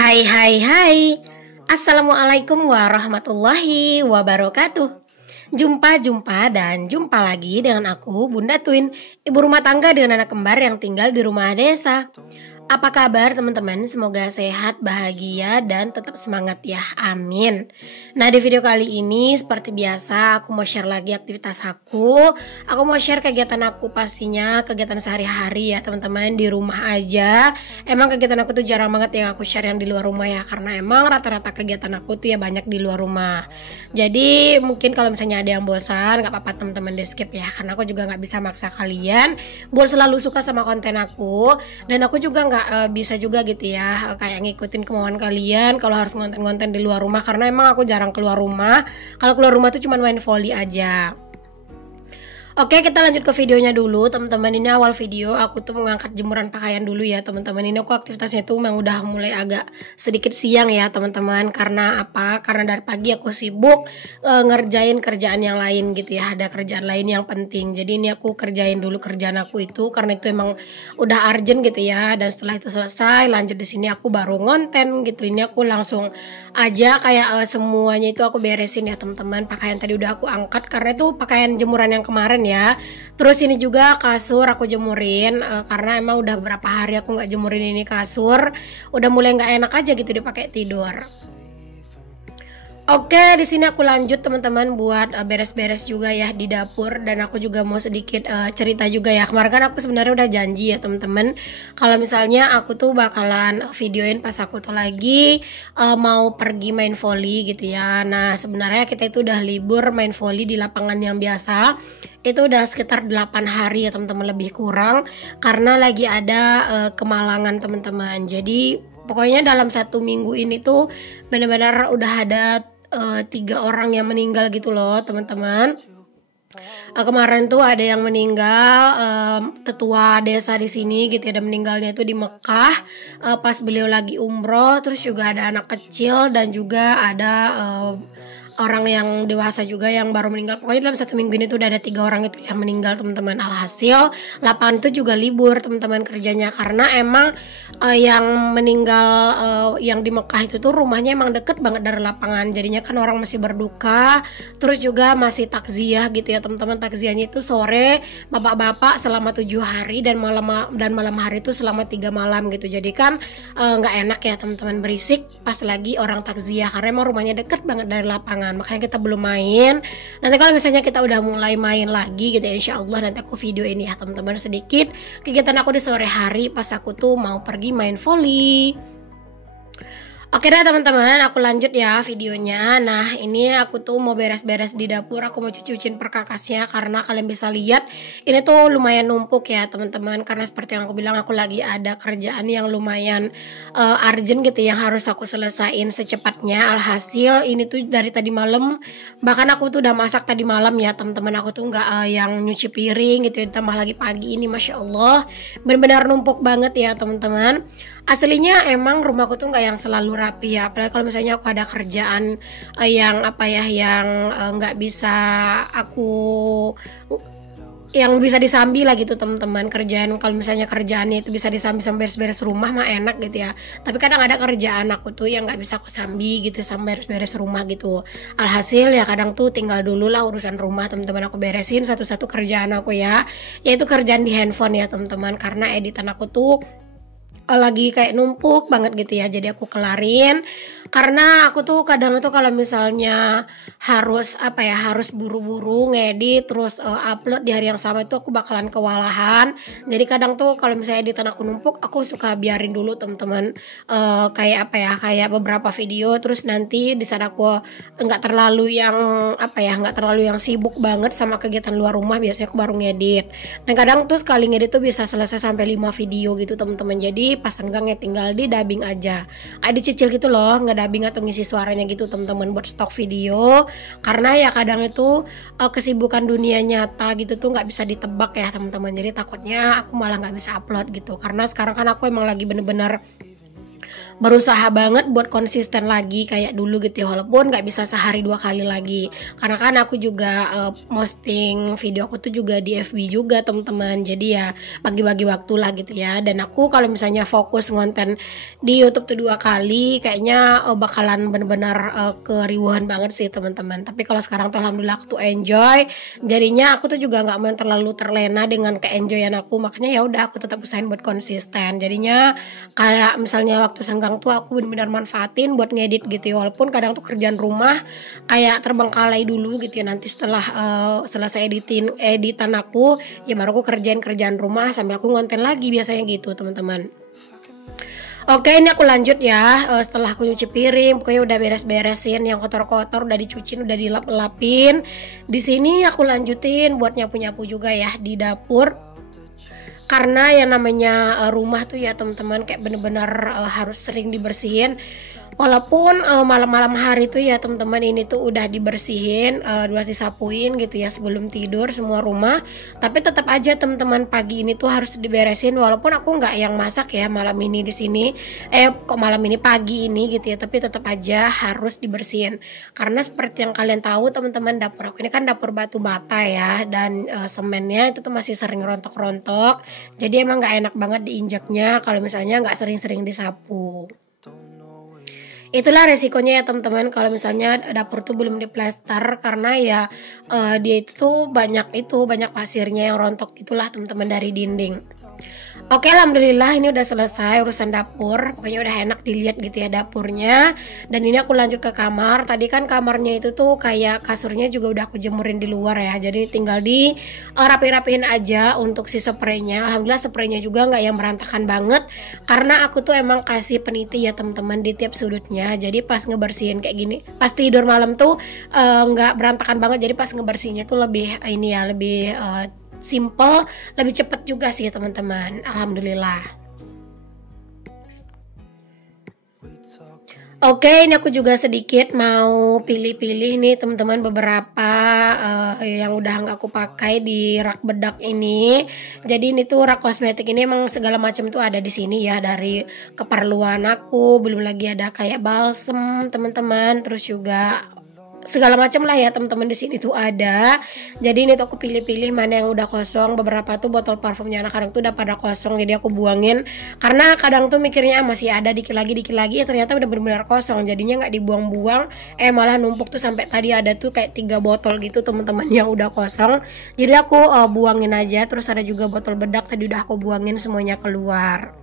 Hai hai hai. Assalamualaikum warahmatullahi wabarakatuh. Jumpa dan jumpa lagi dengan aku Bunda Twin, ibu rumah tangga dengan anak kembar yang tinggal di rumah desa. Apa kabar teman-teman? Semoga sehat, bahagia, dan tetap semangat ya, amin. Nah, di video kali ini seperti biasa aku mau share lagi aktivitas aku. Aku mau share kegiatan aku, pastinya kegiatan sehari-hari ya teman-teman, di rumah aja. Emang kegiatan aku tuh jarang banget yang aku share yang di luar rumah ya, karena emang rata-rata kegiatan aku tuh ya banyak di luar rumah. Jadi mungkin kalau misalnya ada yang bosan, gak apa-apa teman-teman, di skip ya, karena aku juga gak bisa maksa kalian buat selalu suka sama konten aku. Dan aku juga gak bisa juga gitu ya kayak ngikutin kemauan kalian kalau harus ngonten-ngonten di luar rumah, karena emang aku jarang keluar rumah. Kalau keluar rumah tuh cuma main volley aja. Oke, kita lanjut ke videonya dulu teman-teman. Ini awal video aku tuh mengangkat jemuran pakaian dulu ya teman-teman. Ini aku aktivitasnya tuh memang udah mulai agak sedikit siang ya teman-teman. Karena apa? Karena dari pagi aku sibuk ngerjain kerjaan yang lain gitu ya. Ada kerjaan lain yang penting. Jadi ini aku kerjain dulu kerjaan aku itu, karena itu emang udah urgent gitu ya. Dan setelah itu selesai, lanjut di sini aku baru ngonten gitu. Ini aku langsung aja kayak semuanya itu aku beresin ya teman-teman. Pakaian tadi udah aku angkat karena itu pakaian jemuran yang kemarin ya. Terus ini juga kasur aku jemurin karena emang udah beberapa hari aku nggak jemurin ini kasur. Udah mulai nggak enak aja gitu dipakai tidur. Oke, di sini aku lanjut teman-teman buat beres-beres juga ya di dapur, dan aku juga mau sedikit cerita juga ya. Kemarin kan aku sebenarnya udah janji ya teman-teman, kalau misalnya aku tuh bakalan videoin pas aku tuh lagi mau pergi main volley gitu ya. Nah, sebenarnya kita itu udah libur main volley di lapangan yang biasa. Itu udah sekitar 8 hari ya teman-teman, lebih kurang, karena lagi ada kemalangan teman-teman. Jadi pokoknya dalam 1 minggu ini tuh benar-benar udah ada 3 orang yang meninggal gitu loh teman-teman. Kemarin tuh ada yang meninggal, tetua desa di sini gitu ya, ada meninggalnya itu di Mekah pas beliau lagi umroh. Terus juga ada anak kecil dan juga ada orang yang dewasa juga yang baru meninggal. Pokoknya dalam 1 minggu ini tuh udah ada 3 orang itu yang meninggal teman-teman. Alhasil lapangan itu juga libur teman-teman kerjanya, karena emang yang meninggal yang di Mekah itu tuh rumahnya emang deket banget dari lapangan. Jadinya kan orang masih berduka, terus juga masih takziah gitu ya teman-teman. Takziahnya itu sore bapak-bapak selama 7 hari dan malam hari itu selama 3 malam gitu. Jadi kan nggak enak ya teman-teman, berisik pas lagi orang takziah, karena emang rumahnya deket banget dari lapangan. Makanya kita belum main. Nanti kalau misalnya kita udah mulai main lagi gitu ya, insya Allah nanti aku video ini ya teman-teman, sedikit kegiatan aku di sore hari pas aku tuh mau pergi main volley. Oke deh teman-teman, aku lanjut ya videonya. Nah, ini aku tuh mau beres-beres di dapur. Aku mau cuci-cuciin perkakasnya, karena kalian bisa lihat ini tuh lumayan numpuk ya teman-teman. Karena seperti yang aku bilang, aku lagi ada kerjaan yang lumayan urgent gitu, yang harus aku selesain secepatnya. Alhasil ini tuh dari tadi malam, bahkan aku tuh udah masak tadi malam ya teman-teman. Aku tuh nggak yang nyuci piring gitu, ditambah lagi pagi ini, masya Allah benar-benar numpuk banget ya teman-teman. Aslinya emang rumahku tuh nggak yang selalu rapi ya, apalagi kalau misalnya aku ada kerjaan yang apa ya, yang nggak bisa aku, yang bisa disambi lah gitu teman-teman. Kerjaan kalau misalnya kerjaannya itu bisa disambi sama beres-beres rumah mah enak gitu ya, tapi kadang ada kerjaan aku tuh yang nggak bisa aku sambi gitu sama beres-beres rumah gitu. Alhasil ya kadang tuh tinggal dulu lah urusan rumah teman-teman, aku beresin satu-satu kerjaan aku ya, yaitu kerjaan di handphone ya teman-teman, karena editan aku tuh lagi kayak numpuk banget gitu ya. Jadi aku kelarin, karena aku tuh kadang tuh kalau misalnya harus apa ya, harus buru-buru ngedit terus upload di hari yang sama, itu aku bakalan kewalahan. Jadi kadang tuh kalau misalnya editan aku numpuk, aku suka biarin dulu teman-teman, kayak apa ya, kayak beberapa video, terus nanti di saat aku nggak terlalu yang apa ya, nggak terlalu yang sibuk banget sama kegiatan luar rumah, biasanya aku baru ngedit. Dan kadang tuh sekali ngedit tuh bisa selesai sampai 5 video gitu teman-teman. Jadi pas senggang ya tinggal di dubbing aja, dicicil gitu loh, ngedubbing atau ngisi suaranya gitu teman-teman buat stok video. Karena ya kadang itu kesibukan dunia nyata gitu tuh nggak bisa ditebak ya teman-teman. Jadi takutnya aku malah nggak bisa upload gitu, karena sekarang kan aku emang lagi bener-bener berusaha banget buat konsisten lagi kayak dulu gitu ya, walaupun nggak bisa sehari 2 kali lagi, karena kan aku juga posting video aku tuh juga di FB juga teman-teman, jadi ya bagi-bagi waktu lah gitu ya. Dan aku kalau misalnya fokus ngonten di YouTube tuh 2 kali kayaknya bakalan bener-bener keriuhan banget sih teman-teman. Tapi kalau sekarang tuh alhamdulillah aku tuh enjoy, jadinya aku tuh juga nggak mau terlalu terlena dengan keenjoyan aku, makanya ya udah aku tetap usahain buat konsisten. Jadinya kayak misalnya waktu senggang tuh aku benar-benar manfaatin buat ngedit gitu ya, walaupun kadang tuh kerjaan rumah kayak terbengkalai dulu gitu ya, nanti setelah selesai editan aku ya baru aku kerjain kerjaan rumah sambil aku ngonten lagi biasanya gitu teman-teman. Oke, ini aku lanjut ya. Setelah aku nyuci piring, pokoknya udah beres-beresin yang kotor-kotor, udah dicuciin, udah dilap-lapin. Di sini aku lanjutin buat nyapu-nyapu juga ya di dapur. Karena yang namanya rumah tuh ya teman-teman kayak bener-bener harus sering dibersihin. Walaupun malam-malam hari tuh ya teman-teman ini tuh udah dibersihin, udah disapuin gitu ya sebelum tidur semua rumah, tapi tetap aja teman-teman pagi ini tuh harus diberesin. Walaupun aku nggak yang masak ya malam ini di sini, kok malam ini pagi ini gitu ya, tapi tetap aja harus dibersihin. Karena seperti yang kalian tahu teman-teman, dapur aku ini kan dapur batu bata ya, dan semennya itu tuh masih sering rontok-rontok. Jadi emang nggak enak banget diinjaknya kalau misalnya nggak sering-sering disapu. Itulah resikonya ya teman-teman kalau misalnya dapur tuh belum diplester, karena ya dia itu banyak pasirnya yang rontok itulah teman-teman dari dinding. Oke, alhamdulillah ini udah selesai urusan dapur. Pokoknya udah enak dilihat gitu ya dapurnya. Dan ini aku lanjut ke kamar. Tadi kan kamarnya itu tuh kayak kasurnya juga udah aku jemurin di luar ya. Jadi tinggal di rapi-rapiin aja untuk si spraynya. Alhamdulillah spraynya juga nggak yang berantakan banget, karena aku tuh emang kasih peniti ya teman-teman di tiap sudutnya. Jadi pas ngebersihin kayak gini, pas tidur malam tuh nggak berantakan banget. Jadi pas ngebersihinnya tuh lebih ini ya, lebih simple, lebih cepet juga sih teman-teman. Alhamdulillah. Oke, ini aku juga sedikit mau pilih-pilih nih teman-teman beberapa yang udah nggak aku pakai di rak bedak ini. Jadi ini tuh rak kosmetik ini emang segala macam tuh ada di sini ya, dari keperluan aku. Belum lagi ada kayak balsem teman-teman, terus juga segala macam lah ya teman-teman di sini tuh ada. Jadi ini tuh aku pilih-pilih mana yang udah kosong. Beberapa tuh botol parfumnya anak-anak tuh udah pada kosong, jadi aku buangin. Karena kadang tuh mikirnya masih ada dikit lagi ya, ternyata udah benar-benar kosong. Jadinya nggak dibuang-buang, malah numpuk tuh sampai tadi ada tuh kayak 3 botol gitu teman-teman yang udah kosong. Jadi aku buangin aja. Terus ada juga botol bedak tadi udah aku buangin semuanya keluar.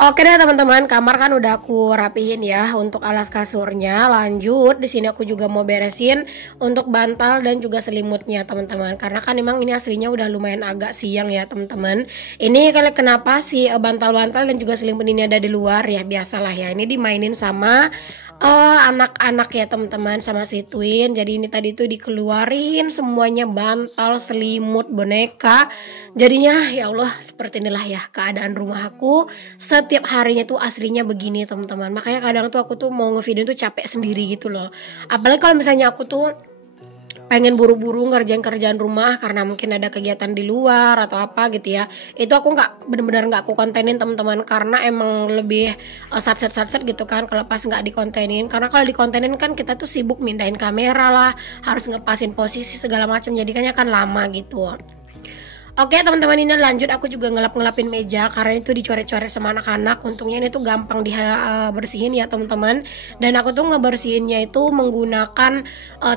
Oke deh teman-teman, kamar kan udah aku rapihin ya untuk alas kasurnya. Lanjut, di sini aku juga mau beresin untuk bantal dan juga selimutnya teman-teman. Karena kan memang ini aslinya udah lumayan agak siang ya teman-teman. Ini kali kenapa sih bantal-bantal dan juga selimut ini ada di luar ya, biasalah ya. Ini dimainin sama anak-anak ya teman-teman, sama si Twin. Jadi ini tadi tuh dikeluarin semuanya, bantal, selimut, boneka. Jadinya ya Allah, seperti inilah ya keadaan rumah aku setiap harinya tuh aslinya begini teman-teman. Makanya kadang tuh aku tuh mau ngevideo tuh capek sendiri gitu loh. Apalagi kalau misalnya aku tuh pengen buru-buru ngerjain kerjaan rumah karena mungkin ada kegiatan di luar atau apa gitu ya, itu aku bener-bener nggak aku kontenin teman-teman, karena emang lebih satset gitu kan kalau pas nggak dikontenin. Karena kalau dikontenin kan kita tuh sibuk mindahin kamera lah, harus ngepasin posisi segala macam, jadinya kan lama gitu. Oke teman-teman, ini lanjut aku juga ngelapin meja karena itu dicoret-coret sama anak-anak. Untungnya ini tuh gampang dibersihin ya teman-teman. Dan aku tuh ngebersihinnya itu menggunakan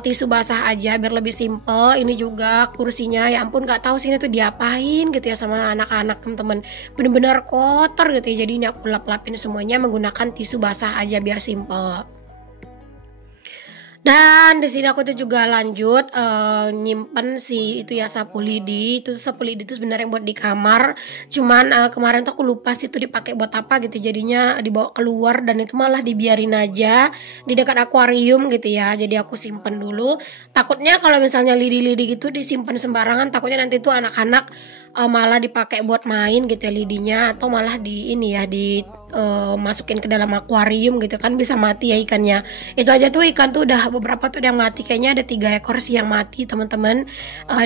tisu basah aja biar lebih simple. Ini juga kursinya ya ampun, gak tahu sini tuh diapain gitu ya sama anak-anak teman-teman. Bener-bener kotor gitu ya. Jadi ini aku lap-lapin semuanya menggunakan tisu basah aja biar simple. Dan di sini aku tuh juga lanjut nyimpen si itu ya sapu lidi. Itu sapu lidi itu sebenarnya buat di kamar. Cuman kemarin tuh aku lupa sih itu dipakai buat apa gitu. Jadinya dibawa keluar dan itu malah dibiarin aja di dekat akuarium gitu ya. Jadi aku simpen dulu. Takutnya kalau misalnya lidi-lidi gitu disimpan sembarangan, takutnya nanti tuh anak-anak malah dipakai buat main gitu ya lidinya, atau malah di ini ya di masukin ke dalam akuarium gitu kan bisa mati ya ikannya. Itu aja tuh ikan tuh udah beberapa tuh yang mati, kayaknya ada 3 ekor sih yang mati teman-teman.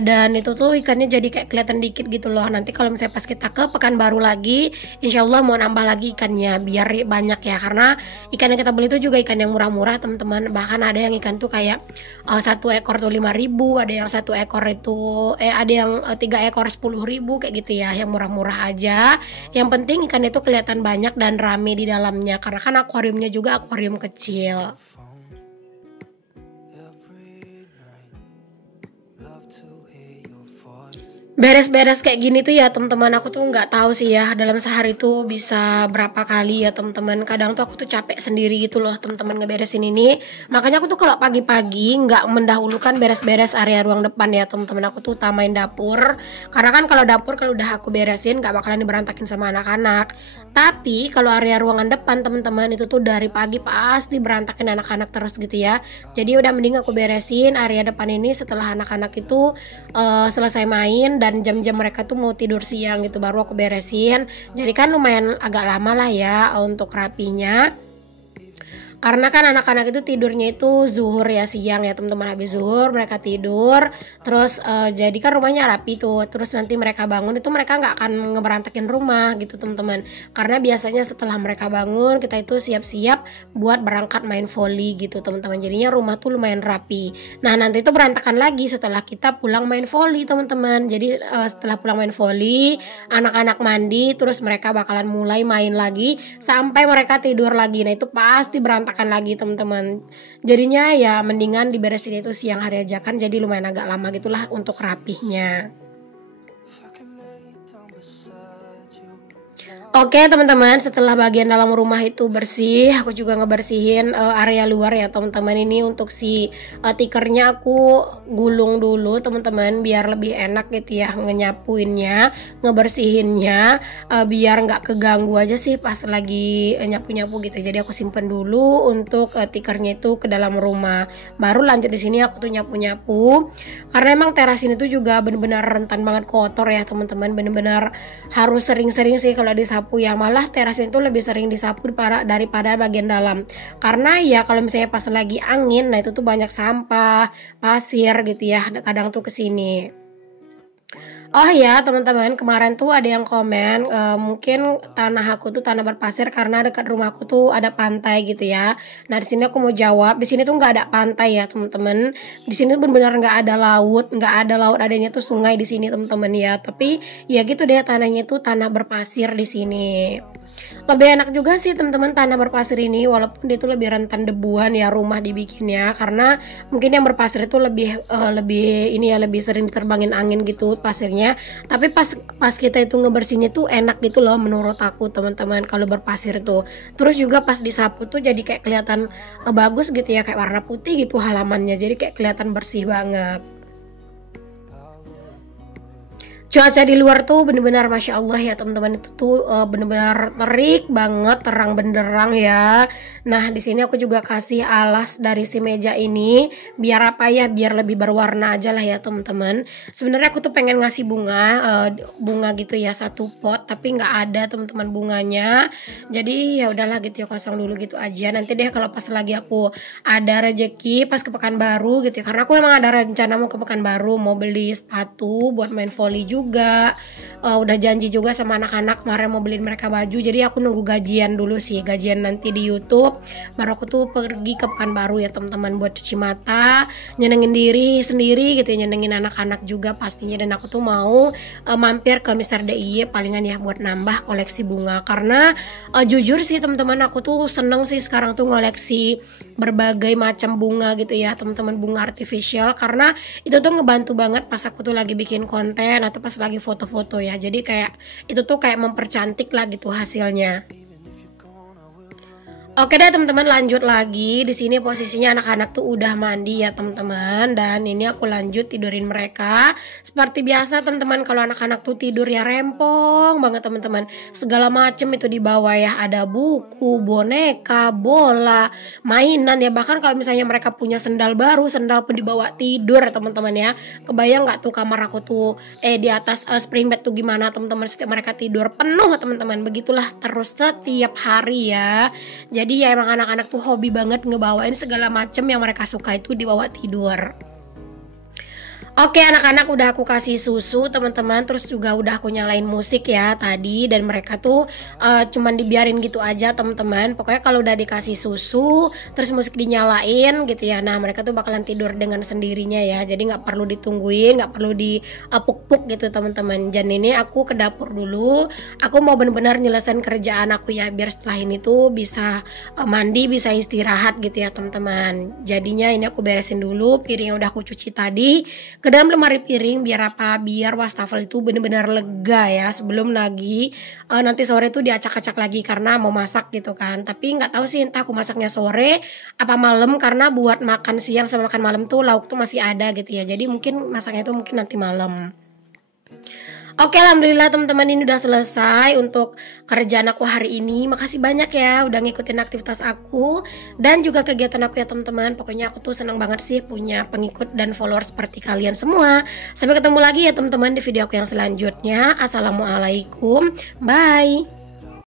Dan itu tuh ikannya jadi kayak kelihatan dikit gitu loh. Nanti kalau misalnya pas kita ke Pekanbaru lagi, insya Allah mau nambah lagi ikannya biar banyak ya, karena ikan yang kita beli itu juga ikan yang murah-murah teman-teman. Bahkan ada yang ikan tuh kayak 1 ekor tuh 5.000, ada yang 1 ekor itu ada yang 3 ekor 10.000 kayak gitu ya, yang murah-murah aja. Yang penting ikan itu kelihatan banyak dan rame di dalamnya, karena kan akuariumnya juga akuarium kecil. Beres-beres kayak gini tuh ya teman-teman, aku tuh nggak tahu sih ya dalam sehari tuh bisa berapa kali ya teman-teman. Kadang tuh aku tuh capek sendiri gitu loh teman-teman ngeberesin ini. Makanya aku tuh kalau pagi-pagi nggak mendahulukan beres-beres area ruang depan ya teman-teman. Aku tuh utamain dapur, karena kan kalau dapur kalau udah aku beresin nggak bakalan diberantakin sama anak-anak. Tapi kalau area ruangan depan teman-teman itu tuh dari pagi pasti berantakin anak-anak terus gitu ya. Jadi udah mending aku beresin area depan ini setelah anak-anak itu selesai main dan jam-jam mereka tuh mau tidur siang gitu, baru aku beresin. Jadi kan lumayan agak lama lah ya untuk rapinya, karena kan anak-anak itu tidurnya itu zuhur ya, siang ya teman-teman. Habis zuhur mereka tidur terus jadi kan rumahnya rapi tuh, terus nanti mereka bangun itu mereka nggak akan ngeberantakin rumah gitu teman-teman, karena biasanya setelah mereka bangun kita itu siap-siap buat berangkat main volley gitu teman-teman. Jadinya rumah tuh lumayan rapi. Nah nanti itu berantakan lagi setelah kita pulang main volley teman-teman. Jadi setelah pulang main volley, anak-anak mandi, terus mereka bakalan mulai main lagi sampai mereka tidur lagi. Nah itu pasti berantakan lagi teman-teman. Jadinya ya mendingan diberesin itu siang hari aja kan, jadi lumayan agak lama gitulah untuk rapihnya. Oke teman-teman, setelah bagian dalam rumah itu bersih, aku juga ngebersihin area luar ya teman-teman. Ini untuk si tikernya aku gulung dulu teman-teman, biar lebih enak gitu ya ngenyapuinnya, ngebersihinnya, biar nggak keganggu aja sih pas lagi nyapu-nyapu gitu. Jadi aku simpen dulu untuk tikernya itu ke dalam rumah. Baru lanjut di sini aku tuh nyapu-nyapu, karena emang teras ini tuh juga bener-bener rentan banget kotor ya teman-teman. Bener-bener harus sering-sering sih kalau disapu ya, malah teras itu lebih sering disapu daripada bagian dalam, karena ya kalau misalnya pas lagi angin, nah itu tuh banyak sampah, pasir gitu ya kadang tuh kesini. Oh ya teman-teman, kemarin tuh ada yang komen mungkin tanah aku tuh tanah berpasir karena dekat rumahku tuh ada pantai gitu ya. Nah di sini aku mau jawab, di sini tuh nggak ada pantai ya teman-teman. Di sini benar-benar nggak ada laut, adanya tuh sungai di sini teman-teman ya. Tapi ya gitu deh, tanahnya tuh tanah berpasir di sini. Lebih enak juga sih teman-teman tanah berpasir ini, walaupun dia tuh lebih rentan debuan ya rumah dibikinnya, karena mungkin yang berpasir itu lebih sering diterbangin angin gitu pasirnya. Tapi pas kita itu ngebersihinnya tuh enak gitu loh menurut aku teman-teman kalau berpasir tuh. Terus juga pas disapu tuh jadi kayak kelihatan bagus gitu ya, kayak warna putih gitu halamannya, jadi kayak kelihatan bersih banget. Cuaca di luar tuh bener-bener masya Allah ya teman-teman, itu tuh bener-bener terik banget, terang benderang ya. Nah di sini aku juga kasih alas dari si meja ini biar apa ya, biar lebih berwarna aja lah ya teman-teman. Sebenarnya aku tuh pengen ngasih bunga gitu ya, 1 pot, tapi nggak ada teman-teman bunganya. Jadi ya udahlah gitu ya, kosong dulu gitu aja. Nanti deh kalau pas lagi aku ada rezeki pas ke Pekanbaru gitu ya, karena aku emang ada rencana mau ke Pekanbaru, mau beli sepatu buat main volley juga. Udah janji juga sama anak-anak kemarin mau beliin mereka baju. Jadi aku nunggu gajian dulu sih, gajian nanti di YouTube, baru aku tuh pergi ke Pekanbaru ya teman-teman, buat cuci mata, nyenengin diri sendiri gitu ya, nyenengin anak-anak juga pastinya. Dan aku tuh mau mampir ke Mr. DIY palingan ya buat nambah koleksi bunga, karena jujur sih teman-teman, aku tuh seneng sih sekarang tuh ngoleksi berbagai macam bunga gitu ya teman-teman, bunga artificial, karena itu tuh ngebantu banget pas aku tuh lagi bikin konten atau pas lagi foto-foto ya. Jadi kayak itu tuh kayak mempercantik lah gitu hasilnya. Oke deh teman-teman, lanjut lagi. Di sini posisinya anak-anak tuh udah mandi ya teman-teman, dan ini aku lanjut tidurin mereka. Seperti biasa teman-teman, kalau anak-anak tuh tidur ya rempong banget teman-teman. Segala macem itu di bawah ya, ada buku, boneka, bola, mainan ya. Bahkan kalau misalnya mereka punya sendal baru, sendal pun dibawa tidur ya teman-teman ya. Kebayang nggak tuh kamar aku tuh di atas spring bed tuh gimana teman-teman, setiap mereka tidur penuh teman-teman. Begitulah terus setiap hari ya. Jadi ya emang anak-anak tuh hobi banget ngebawain segala macem yang mereka suka itu dibawa tidur. Oke anak-anak, udah aku kasih susu teman-teman, terus juga udah aku nyalain musik ya tadi, dan mereka tuh cuman dibiarin gitu aja teman-teman. Pokoknya kalau udah dikasih susu terus musik dinyalain gitu ya, nah mereka tuh bakalan tidur dengan sendirinya ya. Jadi nggak perlu ditungguin, nggak perlu dipuk-puk gitu teman-teman. Dan ini aku ke dapur dulu, aku mau bener-bener nyelesain kerjaan aku ya, biar setelah ini tuh bisa mandi, bisa istirahat gitu ya teman-teman. Jadinya ini aku beresin dulu piring yang udah aku cuci tadi ke dalam lemari piring, biar apa, biar wastafel itu bener-bener lega ya sebelum lagi nanti sore tuh diacak-acak lagi karena mau masak gitu kan. Tapi nggak tahu sih entah aku masaknya sore apa malam, karena buat makan siang sama makan malam tuh lauk tuh masih ada gitu ya, jadi mungkin masaknya itu mungkin nanti malam. Oke, alhamdulillah teman-teman, ini udah selesai untuk kerjaan aku hari ini. Makasih banyak ya udah ngikutin aktivitas aku dan juga kegiatan aku ya teman-teman. Pokoknya aku tuh senang banget sih punya pengikut dan follower seperti kalian semua. Sampai ketemu lagi ya teman-teman di video aku yang selanjutnya. Assalamualaikum, bye.